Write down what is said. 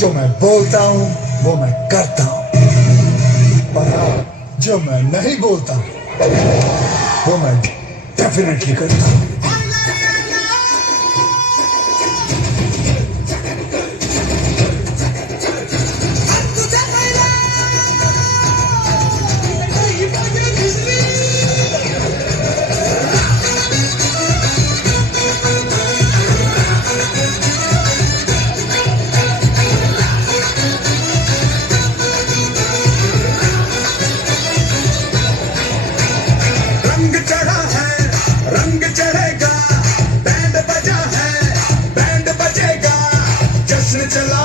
जो मैं बोलता हूँ वो मैं करता हूँ, और हाँ, जो मैं नहीं बोलता वो मैं डेफिनेटली करता हूँ. रंग चढ़ा है, रंग चढ़ेगा, बैंड बजा है, बैंड बजेगा, जश्न चला